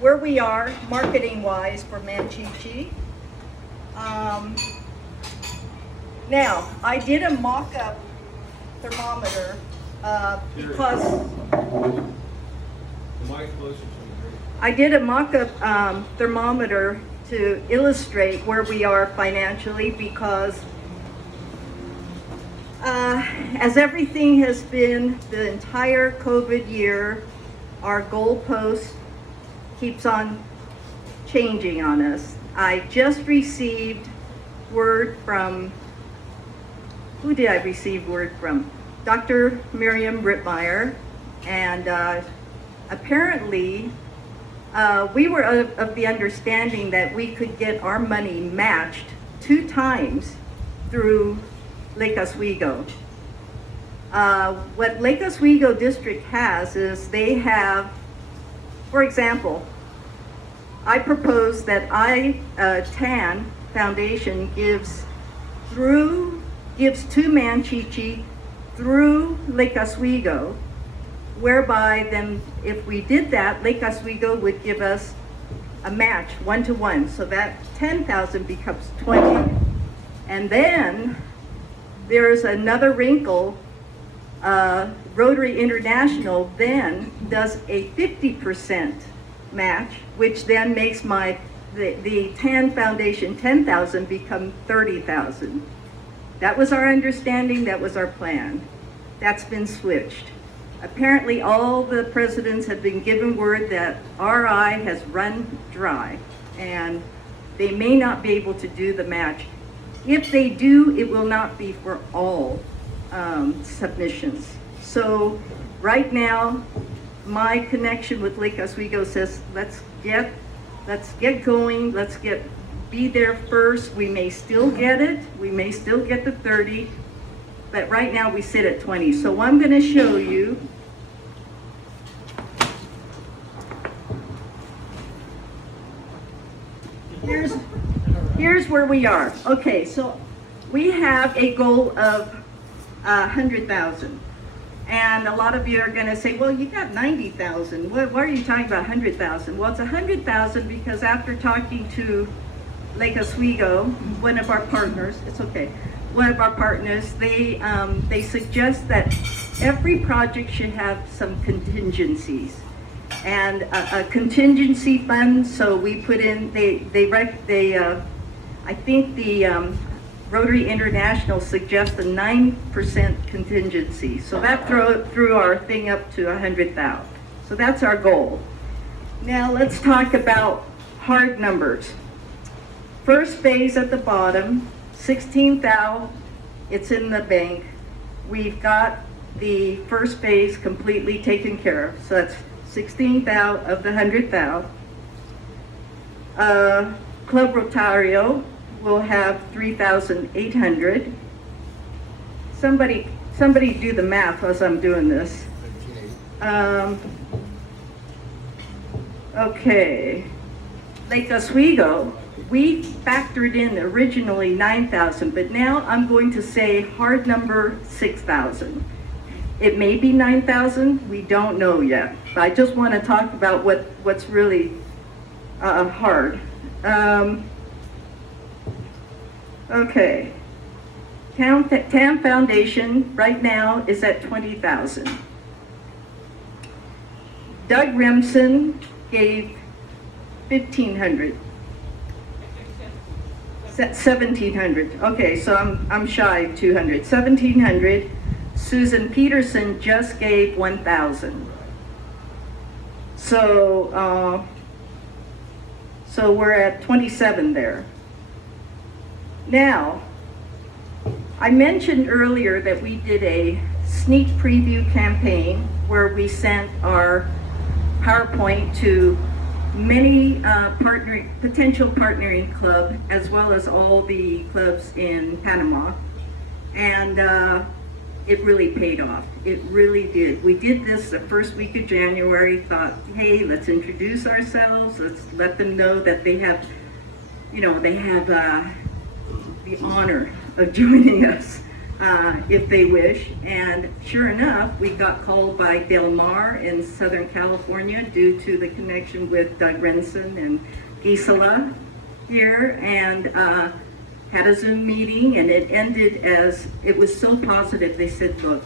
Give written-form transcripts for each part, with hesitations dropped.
where we are marketing-wise for Manchichi. Now, I did a mock-up thermometer because I did a mock-up thermometer to illustrate where we are financially, because as everything has been the entire COVID year, our goalpost keeps on changing on us. I just received word from, who did I receive word from? Dr. Miriam Rittmeyer, and apparently we were of the understanding that we could get our money matched 2 times through Lake Oswego. What Lake Oswego District has is they have, for example, I propose that TAN Foundation gives to Manchichi through Lake Oswego, whereby then if we did that, Lake Oswego would give us a match 1-to-1, so that 10,000 becomes 20. And then there's another wrinkle. Rotary International then does a 50% match, which then makes the TAN Foundation 10,000 become 30,000. That was our understanding, that was our plan. That's been switched. Apparently all the presidents have been given word that RI has run dry and they may not be able to do the match. If they do, it will not be for all submissions. So right now, my connection with Lake Oswego says, let's get going, be there first. We may still get it, we may still get the 30, but right now we sit at 20. So I'm going to show you. Here's where we are. Okay, so we have a goal of 100,000. And a lot of you are going to say, well, you got 90,000. Why are you talking about 100,000? Well, it's 100,000 because after talking to Lake Oswego, one of our partners, one of our partners, they suggest that every project should have some contingencies. And a contingency fund, so we put in, I think the Rotary International suggests a 9% contingency. So that threw our thing up to 100,000. So that's our goal. Now let's talk about hard numbers. First phase at the bottom, 16,000, it's in the bank. We've got the first phase completely taken care of. So that's 16,000 of the 100,000. Club Rotario will have 3,800. Somebody do the math as I'm doing this. Okay. Lake Oswego, we factored in originally 9,000, but now I'm going to say hard number 6,000. It may be 9,000, we don't know yet. But I just want to talk about what's really hard. Okay. TAM Foundation right now is at 20,000. Doug Remsen gave 1,500. 1,700. Okay, so I'm shy of 200. 1,700. Susan Peterson just gave 1,000. So we're at 27 there. Now, I mentioned earlier that we did a sneak preview campaign where we sent our PowerPoint to many potential partnering club, as well as all the clubs in Panama, and it really paid off. It really did. We did this the first week of January, thought, hey, let's introduce ourselves, let's let them know that they have the honor of joining us. if they wish. And sure enough, we got called by Del Mar in Southern California due to the connection with Doug Renson and Gisela here, and had a Zoom meeting, and it ended as, it was so positive. They said, look,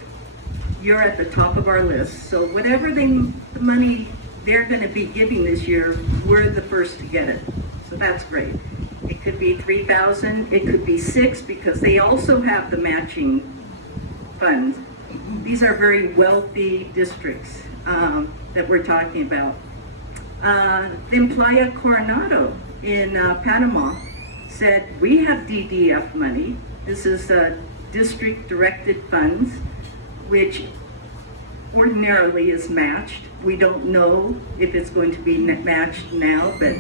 you're at the top of our list, so whatever the money they're going to be giving this year, we're the first to get it. So that's great. It could be 3,000, it could be 6, because they also have the matching funds. These are very wealthy districts that we're talking about. Then Playa Coronado in Panama said, we have DDF money. This is district directed funds, which ordinarily is matched. We don't know if it's going to be matched now, but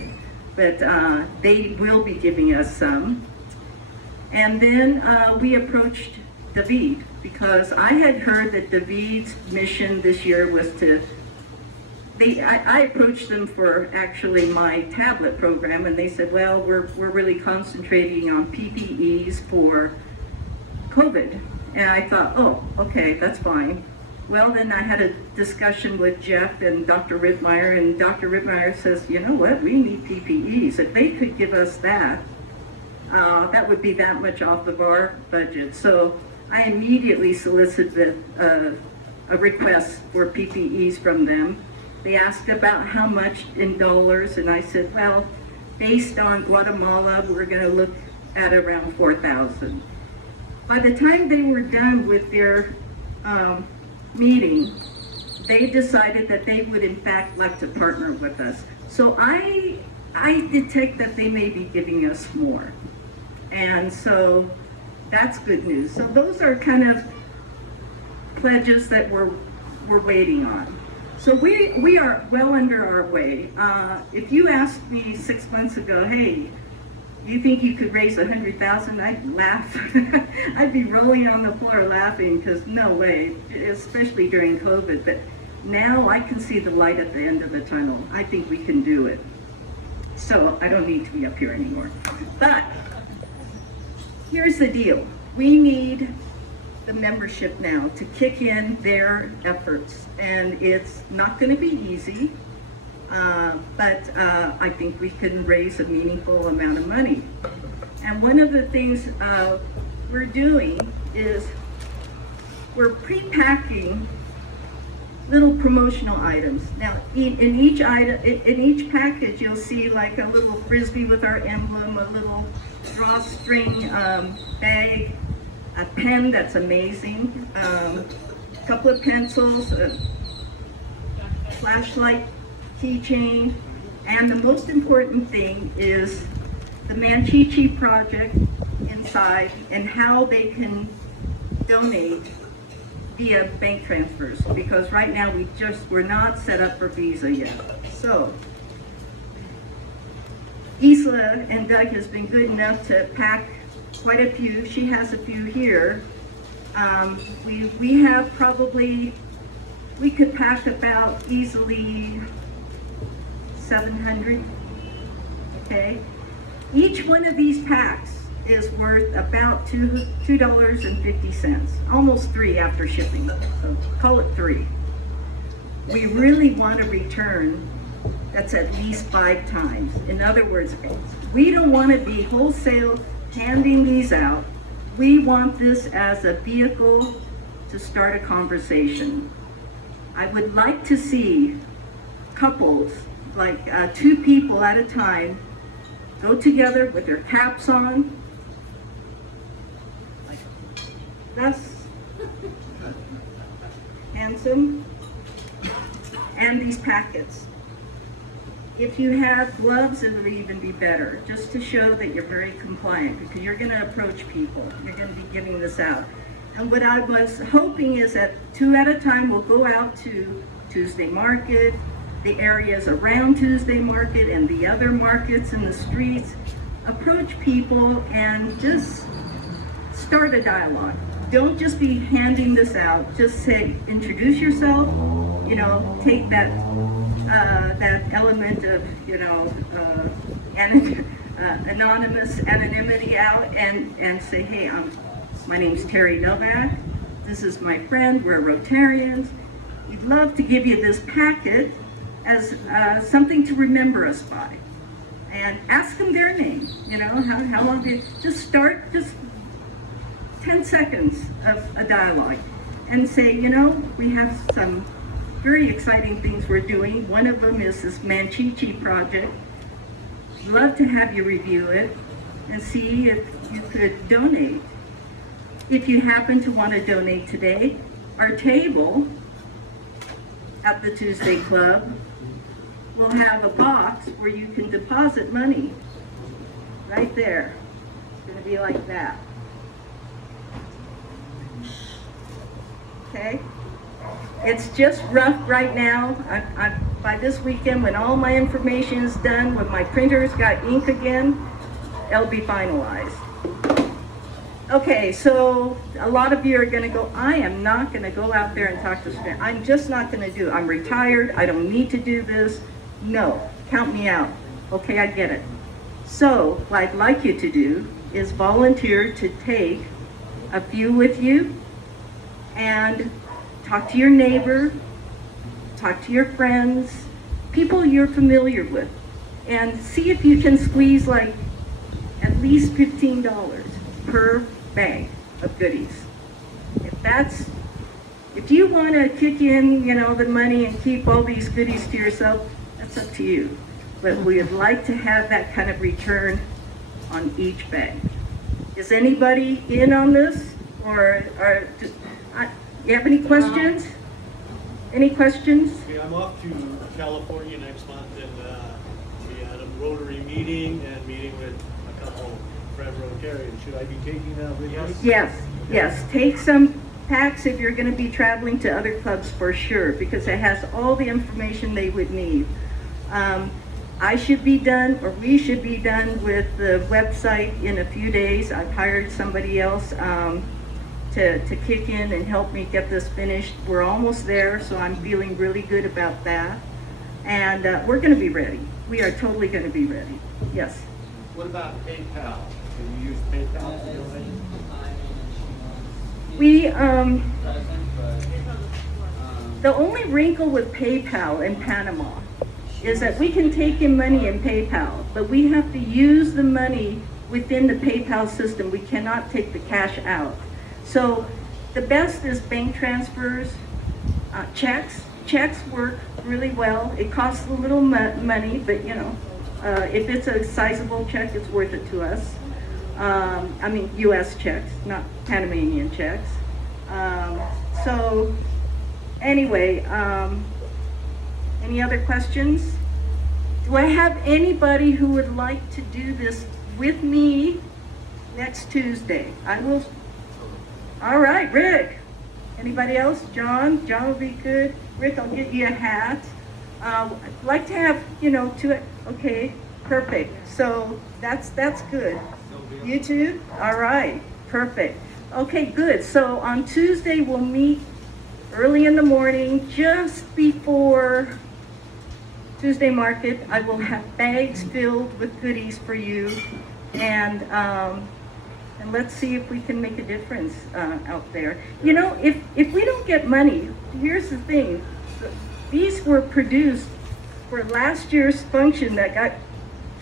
they will be giving us some. And then we approached David, because I had heard that David's mission this year was to, I approached them for actually my tablet program, and they said, well, we're really concentrating on PPEs for COVID. And I thought, oh, okay, that's fine. Well, then I had a discussion with Jeff and Dr. Rittmeyer, and Dr. Rittmeyer says, you know what, we need PPEs. If they could give us that, that would be that much off of our budget. So I immediately solicited a request for PPEs from them. They asked about how much in dollars, and I said, well, based on Guatemala, we're going to look at around 4,000. By the time they were done with their meeting, they decided that they would in fact like to partner with us. So I detect that they may be giving us more. And so that's good news. So those are kind of pledges that we're waiting on. So we are well under our way. If you asked me 6 months ago, hey, you think you could raise 100,000? I'd laugh. I'd be rolling on the floor laughing, because no way, especially during COVID. But now I can see the light at the end of the tunnel. I think we can do it. So I don't need to be up here anymore. But here's the deal. We need the membership now to kick in their efforts. And it's not going to be easy. But I think we can raise a meaningful amount of money. And one of the things we're doing is we're pre-packing little promotional items. Now, in each item, in each package, you'll see like a little frisbee with our emblem, a little drawstring bag, a pen that's amazing, a couple of pencils, a flashlight, keychain, and the most important thing is the Manchichi project inside and how they can donate via bank transfers, because right now we're not set up for Visa yet. So Gisela and Doug has been good enough to pack quite a few. She has a few here. We have probably, we could pack about easily 700, okay? Each one of these packs is worth about $2.50, almost $3 after shipping, so call it $3. We really want a return that's at least 5 times. In other words, we don't want to be wholesale handing these out. We want this as a vehicle to start a conversation. I would like to see couples, like 2 people at a time, go together with their caps on. That's handsome. And these packets. If you have gloves, it would even be better, just to show that you're very compliant, because you're going to approach people. You're going to be giving this out. And what I was hoping is that 2 at a time will go out to Tuesday Market, the areas around Tuesday Market, and the other markets in the streets, approach people and just start a dialogue. Don't just be handing this out. Just say, introduce yourself, you know, take that that element of, you know, anonymity out, and say, hey, I'm My name's Terry Novak. This is my friend. We're Rotarians. We'd love to give you this packet as something to remember us by. And ask them their name. You know, how long did just start, just 10 seconds of a dialogue and say, you know, we have some very exciting things we're doing. One of them is this Manchichi project. Love to have you review it and see if you could donate. If you happen to want to donate today, our table at the Tuesday Club will have a box where you can deposit money right there. It's going to be like that. Okay? It's just rough right now. By this weekend, when all my information is done, when my printer's got ink again, it'll be finalized. Okay, so a lot of you are going to go, I am not going to go out there and talk to students. I'm just not going to do it. I'm retired. I don't need to do this. No, count me out. Okay, I get it. So what I'd like you to do is volunteer to take a few with you and talk to your neighbor, talk to your friends, people you're familiar with, and see if you can squeeze like at least $15 per bag of goodies. If you want to kick in, you know, the money and keep all these goodies to yourself, that's up to you. But we would like to have that kind of return on each bag. Is anybody in on this? Or you have any questions? Any questions? Okay, I'm off to California next month, and we had a Rotary meeting and meeting with a couple friend Rotarians. Should I be taking that with us? Yes. Take some packs if you're going to be traveling to other clubs for sure, because it has all the information they would need. I should be done, or we should be done with the website in a few days. I've hired somebody else to kick in and help me get this finished. We're almost there, so I'm feeling really good about that. And we're going to be ready. We are totally going to be ready. Yes. What about PayPal? Can you use PayPal to donate? We, the only wrinkle with PayPal in Panama is that we can take in money in PayPal, but we have to use the money within the PayPal system. We cannot take the cash out. So the best is bank transfers, checks. Checks work really well. It costs a little money, but you know, if it's a sizable check, it's worth it to us. I mean, U.S. checks, not Panamanian checks. So anyway, any other questions? Do I have anybody who would like to do this with me next Tuesday? I will. All right, Rick. Anybody else? John? John will be good. Rick, I'll get you a hat. I'd like to have, you know, two. Okay, perfect. So that's good. You too? All right, perfect. Okay, good. So on Tuesday, we'll meet early in the morning, just before Tuesday market. I will have bags filled with goodies for you, and let's see if we can make a difference out there. You know, if we don't get money, here's the thing. These were produced for last year's function that got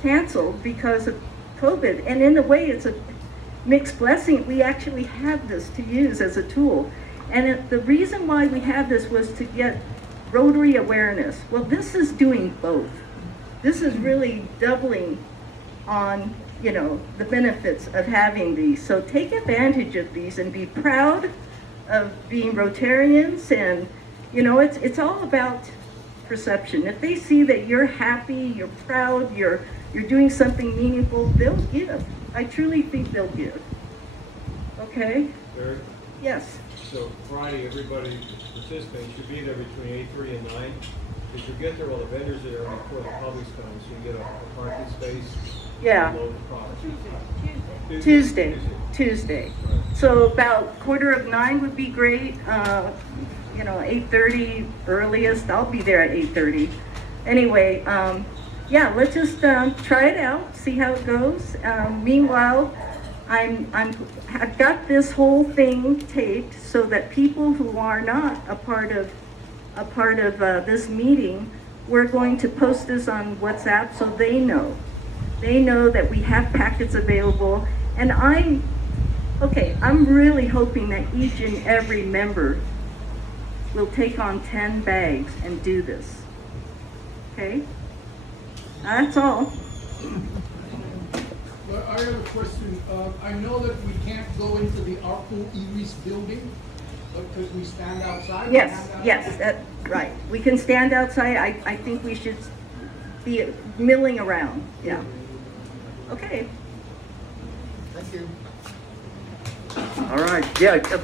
canceled because of COVID, and in a way it's a mixed blessing. We actually have this to use as a tool, and the reason why we have this was to get Rotary awareness. Well, this is doing both. This is really doubling on, you know, the benefits of having these. So take advantage of these and be proud of being Rotarians. And you know, it's all about perception. If they see that you're happy, you're proud, you're doing something meaningful, they'll give. I truly think they'll give. Okay? Eric? Yes. So Friday, everybody participating should be there between 8:30 and 9. If you get there, all the vendors are there before the public's coming, so you get a parking space. Yeah. Load the product. Tuesday. Right. So about 8:45 would be great. You know, 8:30 earliest. I'll be there at 8:30. Anyway, yeah, let's just try it out, see how it goes. Meanwhile, I've got this whole thing taped so that people who are not a part of this meeting, we're going to post this on WhatsApp so they know. They know that we have packets available, and I'm really hoping that each and every member will take on 10 bags and do this. Okay? That's all. But I have a question. I know that we can't go into the Arco Iris building because we stand outside. Yes, right. We can stand outside. I think we should be milling around, yeah. Okay. Thank you. All right, yeah, a bit